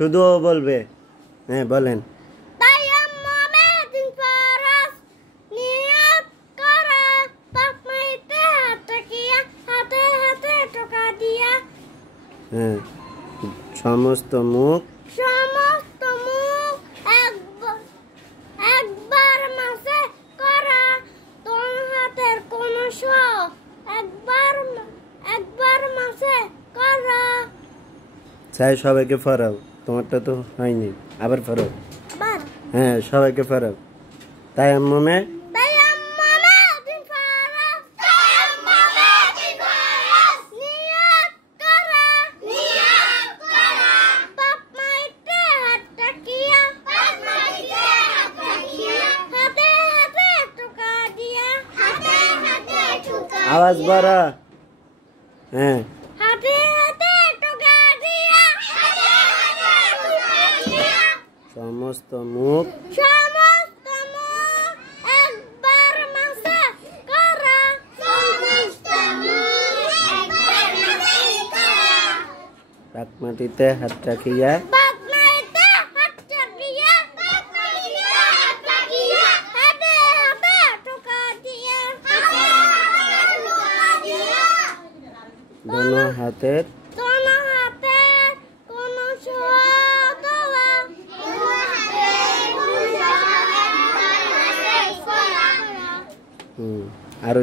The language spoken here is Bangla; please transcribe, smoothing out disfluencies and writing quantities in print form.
শুধু বলবে। হ্যাঁ বলেন। তায়াম্মুমে ফরজ নিয়ত করা পাক মাইতে হাতে কিয়া হাতে হাতে টোকা দিয়া। হ্যাঁ সমস্ত মুখ একবার মাসে করা তোর হাতের কোন একবার মাসে করা। চাই সবাইকে ফরাও, তোমারটা তো হয়নি, আবার ফরাও। হ্যাঁ সবাইকে ফরাও। তায়াম্মুমে আওয়াজ বাড়া। হ্যাঁ সমস্ত মুখ একবার মাসে করা। পাক মাটিতে হাত রাখিয়া দোনো হাতের আরো